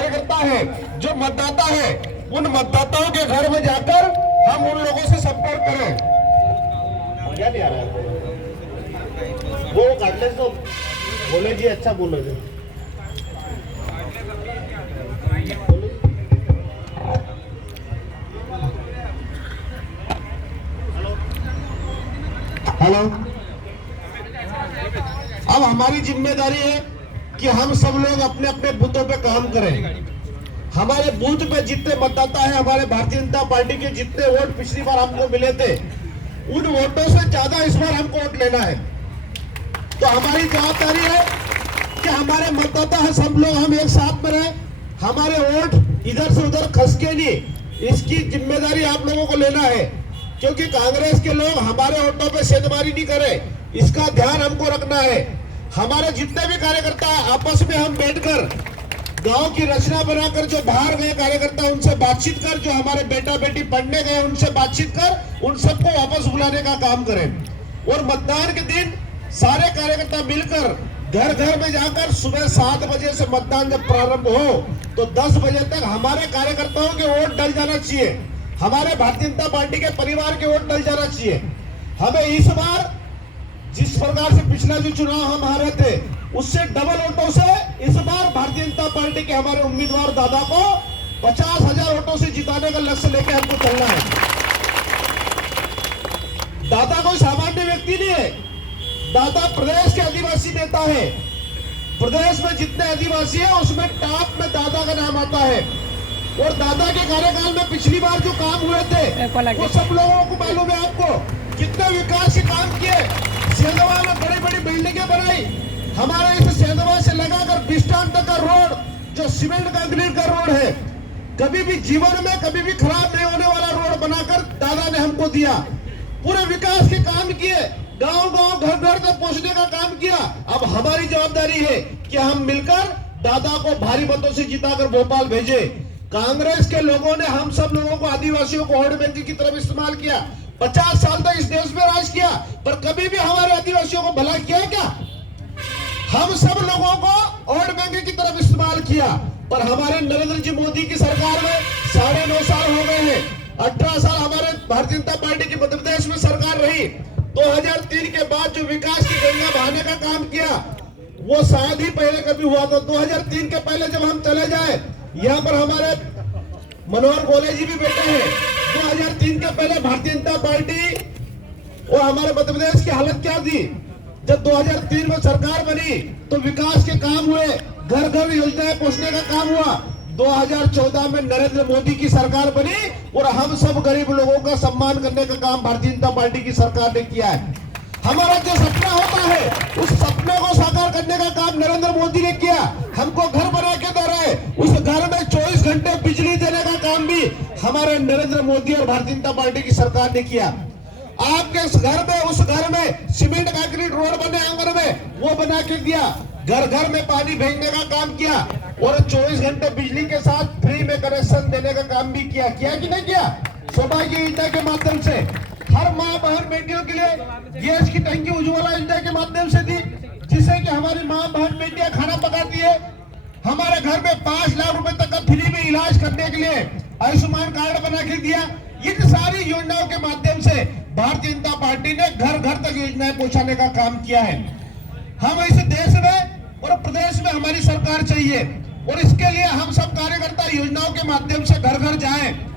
कार्यकर्ता है, जो मतदाता है, उन मतदाताओं के घर में जाकर हम उन लोगों से संपर्क करें। क्या नहीं आ रहा है वो काटले तो बोले जी, अच्छा बोलो जी। हेलो, अब हमारी जिम्मेदारी है कि हम सब लोग अपने अपने बूथों पे काम करें। हमारे बूथ पे जितने मतदाता है, हमारे भारतीय जनता पार्टी के जितने वोट पिछली बार हमको मिले थे, उन वोटों से ज्यादा इस बार हमको वोट लेना है। तो हमारी जवाबदारी है कि हमारे मतदाता है, सब लोग हम एक साथ में रहें, हमारे वोट इधर से उधर खसके नहीं, इसकी जिम्मेदारी आप लोगों को लेना है। क्योंकि कांग्रेस के लोग हमारे वोटों पे सेंधमारी नहीं करे, इसका ध्यान हमको रखना है। हमारे जितने भी कार्यकर्ता आपस में हम बैठकर गांव की रचना बनाकर, जो बाहर गए कार्यकर्ता उनसे बातचीत कर, जो हमारे बेटा बेटी पढ़ने गए उनसे बातचीत कर, उन सबको वापस बुलाने का काम करें। और मतदान के दिन सारे कार्यकर्ता मिलकर घर घर में जाकर सुबह 7 बजे से मतदान जब प्रारंभ हो तो 10 बजे तक हमारे कार्यकर्ताओं के वोट डल जाना चाहिए, हमारे भारतीय जनता पार्टी के परिवार के वोट डल जाना चाहिए। हमें इस बार जिस प्रकार से पिछला जो चुनाव हम हारे थे, उससे डबल वोटों से इस बार भारतीय जनता पार्टी के हमारे उम्मीदवार दादा को 50,000 वोटों से जिताने का लक्ष्य लेकर हमको चलना है। दादा कोई सामान्य व्यक्ति नहीं है, दादा प्रदेश के आदिवासी नेता है। प्रदेश में जितने आदिवासी है उसमें टॉप में दादा का नाम आता है। और दादा के कार्यकाल में पिछली बार जो काम हुए थे वो सब लोगों को मालूम है। आपको कितने विकास के काम किए, सेंधवा में बड़ी बड़ी बिल्डिंगें बनाई, हमारे इस सेंधवा से लगाकर बिस्टान तक का रोड जो सीमेंट कंक्रीट का रोड है, कभी भी जीवन में कभी भी खराब नहीं होने वाला रोड बनाकर दादा ने हमको दिया। पूरे विकास के काम किए, गांव गांव घर घर तक पहुंचने का काम किया। अब हमारी जवाबदारी है कि हम मिलकर दादा को भारी मतों से जिताकर भोपाल भेजे। कांग्रेस के लोगों ने हम सब लोगों को, आदिवासियों को वोट बैंक की तरफ इस्तेमाल किया। 50 साल तक इस देश में राज किया, पर कभी भी हमारे आदिवासियों को भला किया क्या? हम सब लोगों को वोट बैंक की तरफ इस्तेमाल किया। पर हमारे नरेंद्र जी मोदी की सरकार में 9.5 साल हो गए हैं। 18 साल हमारे भारतीय जनता पार्टी की मध्य प्रदेश में सरकार रही। 2003 के बाद जो विकास की गंगा बहाने का काम किया वो शायद ही पहले कभी हुआ था। 2003 के पहले जब हम चले जाए, यहाँ पर हमारे मनोहर गोले जी भी बैठे हैं। 2003 के पहले भारतीय जनता पार्टी और हमारे मध्य प्रदेश की हालत क्या थी? जब 2003 में सरकार बनी तो विकास के काम हुए, घर घर योजनाएं पहुंचने का काम हुआ। 2014 में नरेंद्र मोदी की सरकार बनी और हम सब गरीब लोगों का सम्मान करने का काम भारतीय जनता पार्टी की सरकार ने किया है। हमारा जो सपना होता है उस सपने को साकार करने का काम नरेंद्र मोदी ने किया। हमको घर बना के दे रहे, उस घर में 24 घंटे बिजली देने का काम भी हमारे नरेंद्र मोदी और भारतीय जनता पार्टी की सरकार ने किया। आपके उस घर में सीमेंट कंक्रीट रोड बने आंगन में, वो बना के दिया। घर घर में पानी भेजने का काम किया और 24 घंटे बिजली के साथ फ्री में कनेक्शन देने का काम भी किया कि नहीं किया? सौभाग्य योजना के माध्यम से हर माँ बहन बेटियों के लिए गैस की टंकी उज्ज्वला योजना के माध्यम से दी, जिससे कि हमारी माँ बहन बेटियां खाना पकाती है। हमारे घर में 5 लाख रुपए तक का फ्री में इलाज करने के लिए आयुष्मान कार्ड बना के दिया। इन सारी योजनाओं के माध्यम से भारतीय जनता पार्टी ने घर घर तक योजनाएं पहुंचाने का काम किया है। हम इस देश में और प्रदेश में हमारी सरकार चाहिए और इसके लिए हम सब कार्यकर्ता योजनाओं के माध्यम से घर घर जाएं।